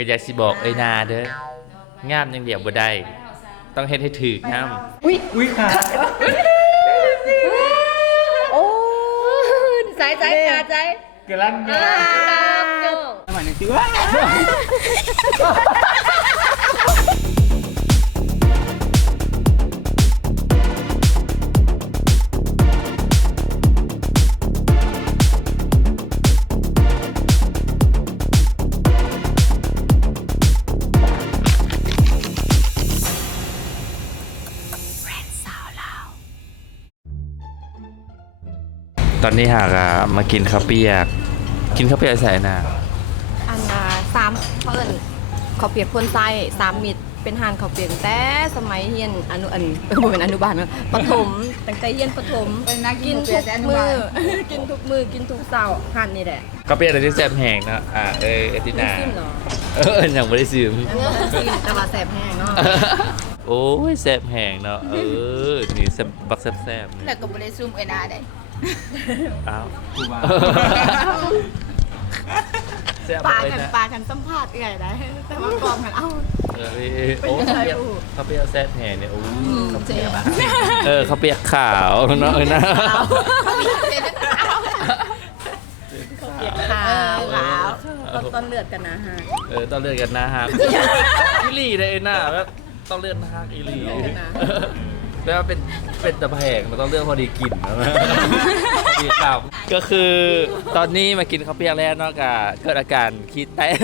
ก็อยากสิบอกนาเด้องามยังเดียวบ่ได้ต้องเฮ็ดให้ถึกงาม อุ้ยขา โอ้ใจขาใจ กำลังเดินสมัยนี้ชื่อว่าตอนนี้หากมากินข้าวเปียกใส่นา อัน3เขาเอิ้นข้าวเปียกพ่นไส้3มิตรเป็นห่านข้าวเปียกแต่สมัยเรียนบ่เป็นอนุบาลนะประถมตั้งแต่เรียนประถมกินทุกมื้อกินทุกมื้อกินทุกเช้าห่านนี่แหละ ข้าวเปียกแต่ที่แซ่บแห้งเนาะอาทิตย์หน้า ซิมเนาะ ยังบ่ได้ซิม ซิมแต่ว่าแซ่บแห้งเนาะ โอ้ยแซ่บแห้งเนาะนี่แซ่บบักแซ่บๆนี่ แล้วก็บ่ได้ซุ่มเอ้ยนาได้ อ้าว กูมา แซ่บ ปลา เลย กัน นะ ปลากันสัมภาษณ์เอื่อยได้แต่ว่ากองกันเอ้า นี่โอ้ข้าวเปียกแซ่บแห้งเนี่ยโอ้ข้าวเปียก เจ็บ ข้าวเปียกขาวเนาะนะ ขาวต้นเลือดกันนะฮะ ต้องเลือกกันนะฮะอีหลีได้น่าแบบต้องเลือกนะฮะอีหลีแล้วเป็นตะแพงมันต้องเลือกพอดีกินนะพอดีคำก็คือตอนนี้มากินข้าวเปียกแล้วเนาะกะเกิดอาการขี้แตก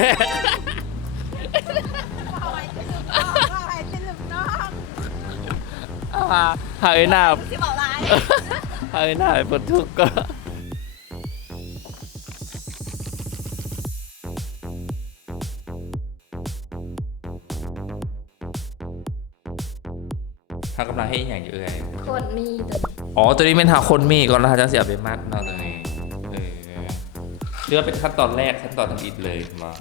หายหน้าหายหน้าปวดทุกข์ก็ถ้ากำลังให้อย่างอยู่เลย คนมีตัว อ๋อ ตัวนี้เป็นหาคนมีก่อนแล้วจะเสียไปมัดเนาะตัวนี้เรียกว่าเป็นขั้นตอนแรกขั้นตอนทำอิฐเลยมา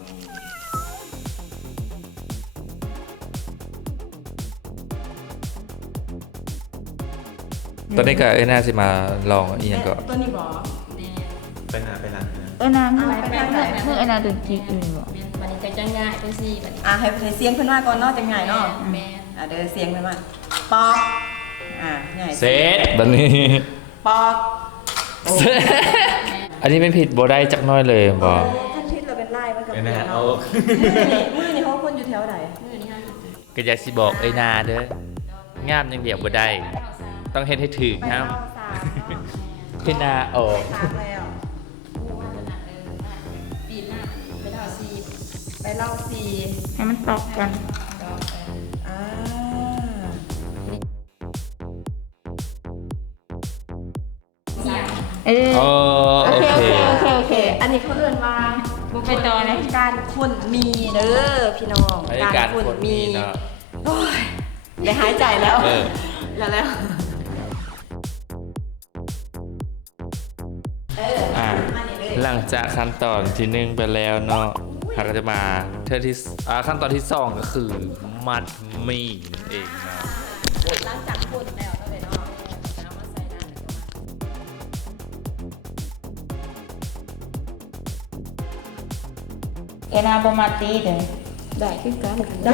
ตอนนี้ก็น่าสิมาลองอีกอย่างก็ ตัวนี้บอ ไปหนา เอ้ยนาเมื่อเอ้ยนาโดนจีอื่นบ่ วันนี้ก็จะง่ายจังซี่บัดนี้ ให้เสียงเพิ่นว่าก่อนเนาะจังไงเนาะ แม่น เดี๋ยวเสียงเพิ่นว่าปอกง่าย เซตตอนนี้ ปอก อันนี้เป็นผิดโบได้จักน้อยเลยบอ ท่านพิษเราเป็นไล่มันกับ ไอ้ เนา นา ะ เอา มือนี่เขาคนอยู่แถวไหน มื้อนี้เฮาอยู่ ก็อยากสิบอกนาเด้องามยังเดียวบ่ได้ต้องเฮ็ดให้ถึกงามพี่นาออก ถามแล้ว ผู้ว่าจะน่ะปีหน้าไปเท่าซี ไปเล่าสี ให้มันตอกกัน อ่า เอ้ย โอ โอ เค เค อันนี้เขาเรียนว่า บ่ไปต่อเลย การคนมีเด้อพี่น้อง ให้การคนมีเนาะ โอ้ยได้หายใจแล้ว แล้ว อ่ะหลังจากขั้นตอนที่หนึ่งไปแล้วเนาะเราก็จะมาขั้นตอนที่สองก็คือมัดหมี่นั่นเองเนาะ หลังจากคนแล้วก็เลยเนาะเอามาใส่น้ำ เอ้ยนาบ่มาตีเด้อ ได้คือกันไ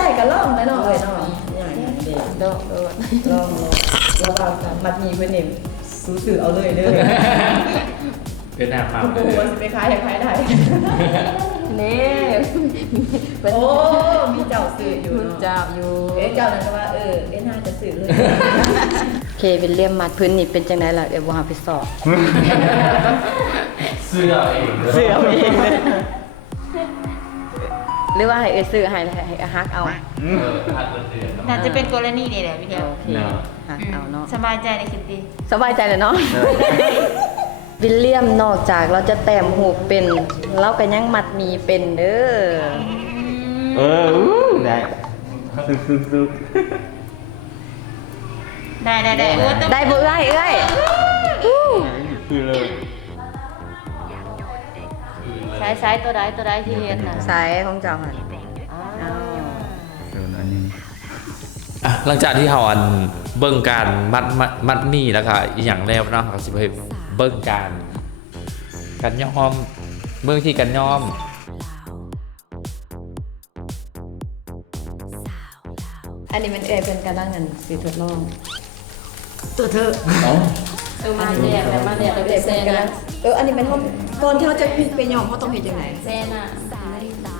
ด้ก็ล่องเลยเนาะเนาะโดดล่องแล้วเรามัดมีเพื่อนเนี่ยสู้สื่อเอาเลยเด้อ เป็นหน้าปั๊ม โอ้โหไปขายได้นี่โอ้มีเจ้าสื่ออยู่เจ้าอยู่เจ้านั่นก็ว่าน่าจะสื่อเลยเคเป็นเลี่ยมมัดพื้นนี่เป็นจังไดล่ะบ่หาไปสอบ เสื้อเอง หรือว่าให้ซื้อให้ฮักเอา พัดเดือน น่าจะเป็นกรณีนี่แหละพี่เดียว ฮักเอาเนาะ สบายใจในคิดดี สบายใจเลยเนาะวิลเลียมนอกจากเราจะแต้มหูเป็นเราก็ยังมัดมีเป็นเด้อ ได้ซึก ได้โอ้ต้อง ได้บ่เอ้ย คือเลย ใช้ตัวใดที่เฮ็ดน่ะ สายของเจ้าค่ะ ส่วนอันนี้ หลังจากที่เราเบิ่งการมัดหมี่แล้วก็อีกอย่างแล้วเนาะเราสิไปเบิ่งการย้อมเบิ่งที่การย้อม อันนี้มันเพิ่นกำลังสิทดลองตัวเธอ อ๋อ มาเรียกแล้วมาเรียกแล้วไปเซนนะ อันนี้มันก่อนที่เราจะไปยอมเขาต้องเฮ็ดจังได๋ เซนอ่ะ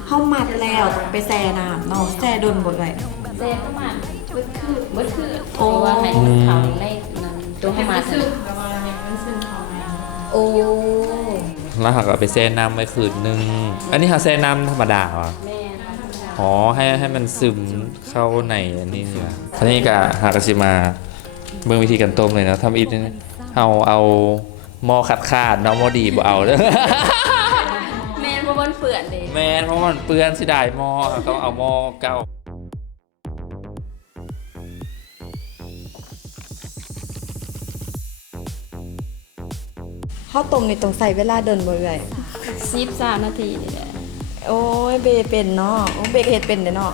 เฮามัดแล้วไปแช่น้ำเนาะแช่โดนบ่ได้ เซนเข้ามาเบิดคือเพราะว่าให้เขาในนั้นตัวให้มาซึ่ง โอ้ แล้วหากเอาไปแช่น้ำไว้คืนนึงอันนี้หาแช่น้ำธรรมดาเหรอ แม่ อ๋อให้มันซึมเข้าในอันนี้เนี่ยทีนี้ก็หากสิมาเบิ่งวิธีการต้มเลยนะทำอีกนี่เอาหม้อขาดเนาะหม้อดีบ่เอาเด้อ แม่เพราะมันเปื่อนเลย แมนเพราะมันเปื้อนสิได้หม้อต้องเอาหม้อเก่า ข้าวต้มนี่ต้องใส่เวลาเดินบ่เอ่ย 13 นาทีนี่แหละ โอ้ยเบเป็นเนาะโอ้เบเฮ็ดเป็นเด้เนาะ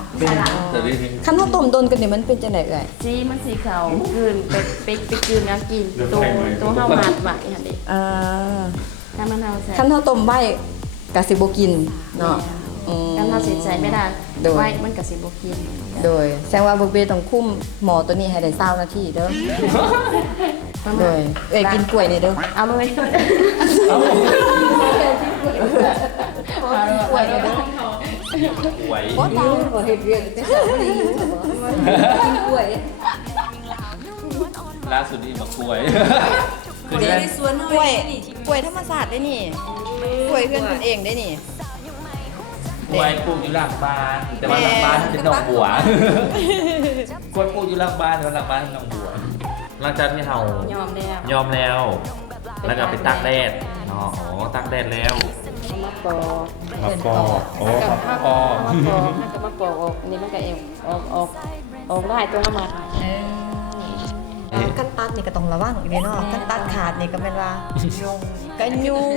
แต่นี่ คันข้าวต้มโดนกันนี่มันเป็นจังได๋เอ่ย สีมันสีขาวกืนไปกืนแล้วกินตัวเฮาหมัดไว้หั่นดิ อ่า ถ้ามันเอาใส่ คันข้าวต้มไว้ก็สิบ่กินเนาะ กันเฮาสิใส่ไม่ได้ โดย ไว้มันก็สิบ่กิน โดยแสดงว่าบ่เบต้องคุมหมอตัวนี้ให้ได้20นาทีเด้อโดยกินกล้วยนี่เด้อ เอาเลย กล้วยนี่เด้อ หวย บ่ตามบ่เฮ็ดเวียกแต่บ่ได้อยู่บ่กินกล้วย ล่าสุดนี่มากล้วย กล้วยธรรมศาสตร์ได้นี่กล้วยเพื่อนคนเองได้นี่ กล้วยปลูกอยู่หลังบ้านแต่ว่าหลังบ้านเป็นหนองบัวกล้วยปลูกอยู่หลังบ้านแต่ว่าหลังบ้านเป็นหนองบัวหลังจากที่เรา ยอมแล้ว ยอมแล้ว แล้วก็ไปตากแดดเนาะอ๋อตากแดดแล้ว มาปอก มาปอกโอ้ กับ มา ข้าว ปอก มาปอกมาปอกออกนี่มันก็เองออกได้ตัวเฮามา กันตัดนี่ก็ต้องระวังอีกเนาะกันตัดขาดนี่ก็แม่นว่ายุงก็ยุง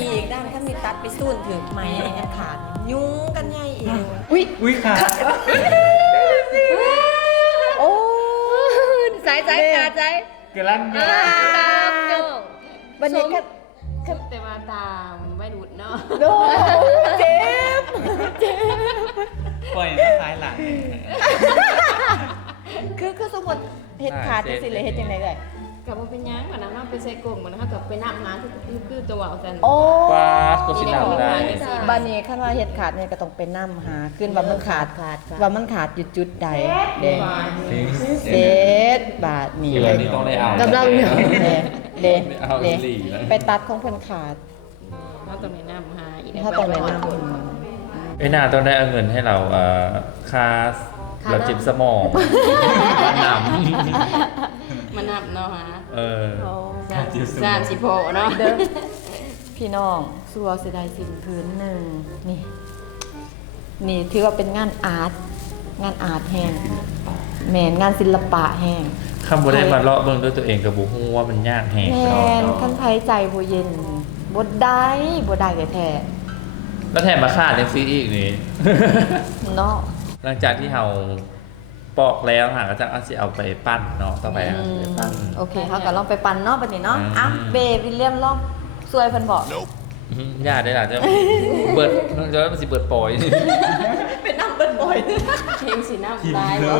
อีกด้านคันมีตัดไปสู้ถือไม้กันขาดยุงกันใหญ่อีกอุ้ยขาดโอ้สายขาดใจ กำลัง บันนี้ก็ แต่ว่าตามไม่ดูดเนาะ โดเจ็บ ปล่อยท้ายหลัง คือสมมติเฮ็ดขาดจังซี่เลยเฮ็ดจังได๋เลย กับว่าเป็นยังมันน้ำไปใส่กลงมันนะคะกับไปน้ำน้ำคือตัวเอาแต่ โอ้ ปาดก็สิหนาวได้ บัดนี้คันว่าเฮ็ดขาดเนี่ยก็ต้องไปนำหาขึ้นว่ามันขาดว่ามันขาดอยู่จุดใดเด้เด็ดบาทนี่ อยู่แบบนี้ต้องได้เอา กำลังเด้ เอาอีหลีนะ ไปตัดของเพิ่นขาด เราต้องไปน้ำหาอีก ถ้าต้องแนะนำ ไอ้หน้าต้องได้เอาเงินให้เราค่าเราจิบสมองหน มันน้ำเนาะฮะ ำเออ 30โพเนาะ เด้อพี่น้องสัวสิได้สินพื้นหนึงนี่นี่ถือว่าเป็นงานอาร์ตแห้งแม่นงานศิลปะแห้ง คำบ่ได้มาเลาะเบิ่งด้วยตัวเองกับบุฮู้ว่ามันยากแหง แม่นคันไผใจบ่เย็นบ่ได้แท้ แล้วแถมมาขาดยังซีอีกนี่ ๆเนาะ หลังจากที่เราปอกแล้วหาก็จะเอาไปปั้นเนาะต่อไปเอาไปปั้น โอเคเขาก็ลองไปปั่นเนาะบัดนี้เนาะ อืม อ่ะเบวิลเลียมลองสวยเพิ่นบอก ญาติได้หล่ะจะเบิดจะมันสิเบิดปล่อย เป็นน้ำเปิ้นบ่อย เพลงสีน้ำลายบ่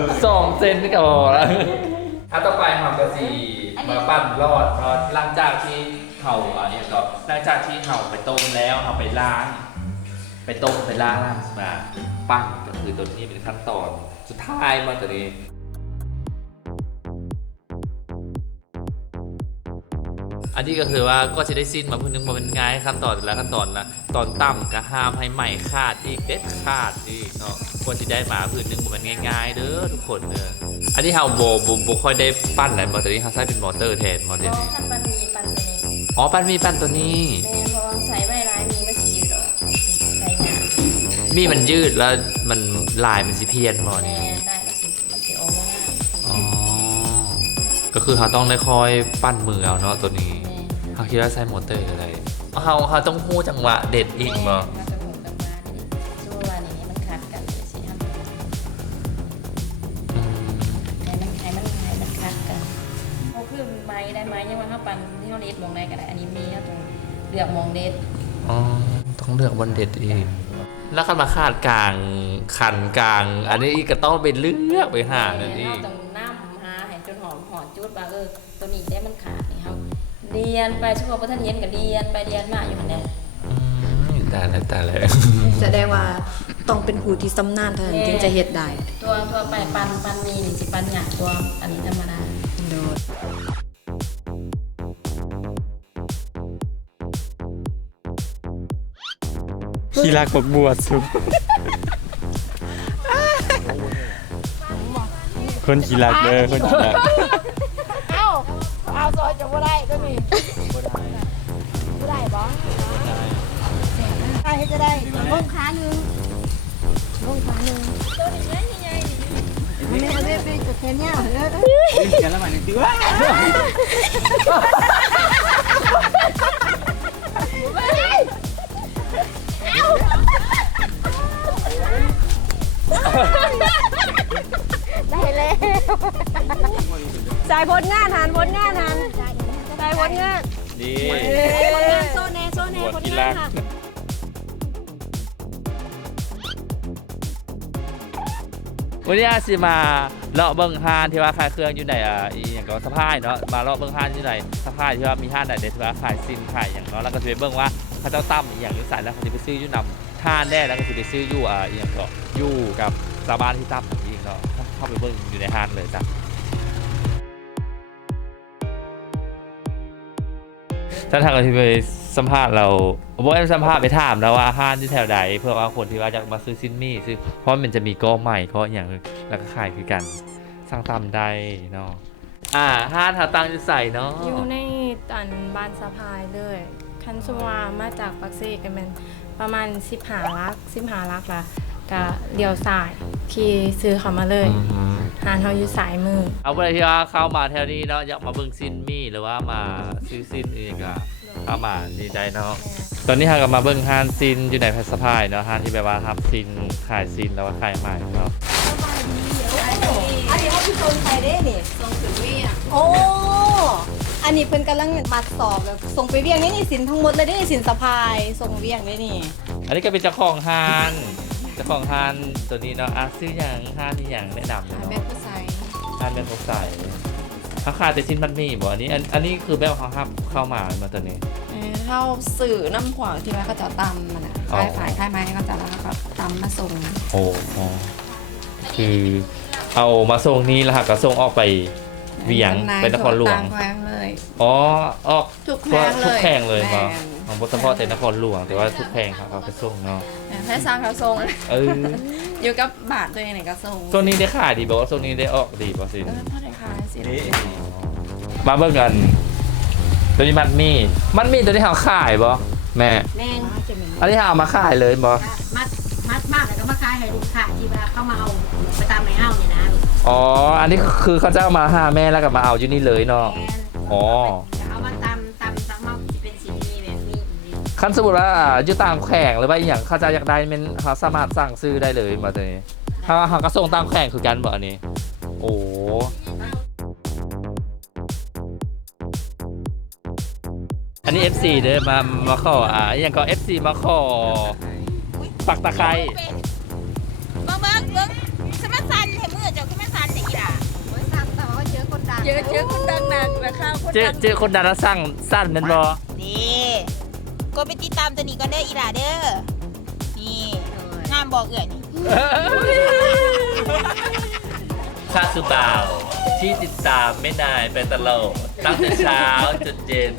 2 เซนนี่ก็พอแล้วถ้าต่อไปเราก็สิมาปั้นรอดเนาะหลังจากที่เขาอันนี้ก็หลังจากที่เขาไปต้มแล้วเขาไปล้าง ไปต้มไปล้างมาปั้นก็คือตัวนี้เป็นขั้นตอนสุดท้ายมาตัวนี้ อันนี้ก็คือว่าก็จะได้สิ้นมาเพื่อนึงมาเป็นง่ายขั้นตอนแต่ละขั้นตอนละตอนต่ำก็ห้ามให้ใหม่ขาดอีกเด็ดขาดอีกเนาะควรจะได้มาพื้นนึงมันง่ายๆเด้อทุกคนเด้ออันนี้เฮาโบค่อยได้ปั้นอะไรมาแต่นี้เฮาใช้เป็นมอเตอร์แทนมอเตอร์นี้ ขั้นปันมีปันตัวนี้ อ๋อปั้นมีปั้นตัวนี้ แม่เพราะว่าใส่ไว้ร้ายมีมันสียืดออกใส่งาน มีมันยืดแล้วมันลายมันสิเพี้ยนมอ แม่ นี่ ได้มันสีออกมาหน้า อ๋อก็คือเขาต้องได้คอยปั้นมือเอาเนาะตัวนี้เขาคิดว่าใช้มอเตอร์อะไรเขาต้องหู้จังหวะเด็ดอีกเนาะ แม่กระหูกับมาดิช่วงนี้มันขัดกันเลยสิฮะให้มันขัดกันเพราะคือไม้ได้ไม้ยังว่าถ้าปันที่เขาเด็ดมองได้ก็ได้อันนี้มีเขาตรงเลือกมองเด็ด อ๋อต้องเลือกวันเด็ดเอง แล้วคันมาคาดกลางคันกลาง อันนี้อีกก็ต้องไปเลือกไปหานั่นนี่ เราต้องน้ำหาให้จนหอมหอมจุดว่าตัวนี้ได้มันขาดนี่เขาเดียนไปชั่วโมงพระท่านเย็นกับเดียนไปเดียนมาอยู่มันเนี่ย ตายแล้วตายแล้ว แสดงว่าต้องเป็นผู้ที่ชำนาญเท่านั้นถึงจะเฮ็ดได้ ตัวไปปันมีนี่สิปันหยาตัวอันนี้ธรรมดา โดด ขี้รักบักบัวสุดคนขี้รักเด้อคนขี้รัก เอาซอยจะบ่ได้ก็มีบ่ได้บ่ได้ให้จะได้ลงขาหนึงลงขาหนึงตัวนี้ใหญ่ๆนี่มันไม่เป็นแค่เนี้ยเด้อ กันแล้วมันนี่วะ ได้แล้วสายผลงานหันผลงานหันสายผลงาน ดี ผลงานโซเน่ผลงานค่ะ วันนี้อาสิมาเลาะเบิ้งห้านที่ว่าขายเครื่องอยู่ไหนอีอย่างก็สะพายเนาะมาเลาะเบิ้งห้านที่ไหนสะพายที่ว่ามีห้านไหนเด็ดที่ว่าขายซินขายอย่างเนาะแล้วก็จะไปเบิ้งว่าเขาเจ้าตั้มอีอย่างอยู่ใส่แล้วเขาจะไปซื้ออยู่นำห้านแน่แล้วก็จะไปซื้ออยู่อีอย่างก็อยู่กับชาวบ้านที่ตั้มอีกเนาะเข้าไปเบิ้งอยู่ในห้านเลยจ้ะท่านทางก็ที่ไปสัมภาษณ์เราบอกให้สัมภาษณ์ไปถามแล้วว่าห้านที่แถวใดเพื่อว่าคนที่ว่าจะมาซื้อซินมี่ซื้อเพราะมันจะมีก้อใหม่ก้ออย่างแล้วก็ขายคือกันสร้างตามได้เนาะห้านหาตังจะใส่เนาะ อยู่ในอันบ้านสะพายเลยคันสมว่ามาจากปักเซกันเป็นประมาณ15 ลักละก็เลี้ยวซ้ายขี่ซื้อเขามาเลยหานเขาอยู่สายมือ เอาไปที่ว่าเข้ามาแถวนี้เนาะอยากมาเบิ่งซินมี่หรือว่ามาซื้อซินอื่นก็เข้ามาดีใจเนาะตอนนี้หากับมาเบิ่งห้านซินอยู่ในแพสพายเนาะห้านที่แบบว่าทำซินขายซินแล้วก็ขายใหม่เนาะ อันนี้เขาคือโซนไทยได้นี่ส่งถึงเวียงโอ้อันนี้เพิ่นกำลังมัดสอบแบบส่งไปเวียงนี่สินทั้งหมดเลยได้สินสะพายส่งเวียงได้นี่ อันนี้ก็เป็นเจ้าของห้านตัวนี้เนาะซื้ออย่างห้านนี่อย่างแนะนำเลยเนาะ แบบผู้ใส่ ห้านเป็นเขาใส่เขาขายแต่ซินมันมีบ่อันนี้คือแบบเขาฮับเข้ามาตัวนี้ เข้าสื่อน้ำขวางที่ว่าเขาจะตำมันอ่ะ อ๋อ ขายไม้ก็จะแล้วก็ตำมาส่ง โอ้คือเอามาส่งนี้แล้วก็ส่งออกไปเวียงเป็นนครหลวง แขวงเลย อ๋อออก ทุกแพงเลย ทุกแพงเลย แพ เนาะ ง ของบทเฉพาะแต่นครหลวงแต่ว่าทุกแพงครับเอาไปส่งเนาะ แค่สร้างเขาส่ง เออ อยู่กับบาทตัวเองไหนก็ส่ง โซนนี้ได้ขายดีบอกว่าโซนนี้ได้ออกดีป่ะสิ เท่าไหร่คะสิ มาเบิ่งกัน ตัวนี้มันมีตัวที่เขาขายบ่แม่ แม่ง อันนี้เอามาขายเลยบ่ มัดมากแล้วก็มาขายให้ลูกค้าที่ว่าเข้ามาเอาไปตามในเฮ้านี่นะ อ๋ออันนี้คือเขาจะเอามาหาแม่แล้วก็มาเอาอยู่นี่เลยเนาะ แม่น อ๋อ จะเอามาตามเฮ้าที่เป็นสีนี้แบบนี้ คันสมมุติว่าอยู่ตามแข่งหรือว่าอหย่างเขาจะอยากได้มันเขาสามารถสั่งซื้อได้เลยมาตัวนี้เขาก็ส่งตามแข่งคือกันบ่อันนี้ โอ้อันนี้ FC เด้อมาขออย่างก็ FC มาขอปักตะไคร้ เบิ้งสมัครซันเห็นมือเจ้าขึ้นมาซันอย่างนี้ล่ะสั่งแต่ว่าเจอคนดังเจอคนดังหนักนะข้าวคนดัง เจอคนดาราสั่งสั้นนั่นบ่ นี่ก็ไปติดตามตัวนี้ก็เด้ออีหล่าเด้อนี่งามบอกเอื่อยนี่ ข้าคือบ่าวที่ติดตามไม่นายไปตลอดตั้งแต่เช้าจนเย็น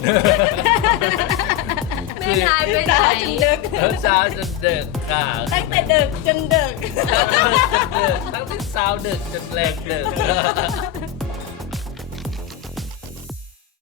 ไม่นายไม่ได้จนดึก เช้าจนดึกค่ะ ตั้งแต่ดึกจนดึก ตั้งแต่เช้าดึกจนแรงดึก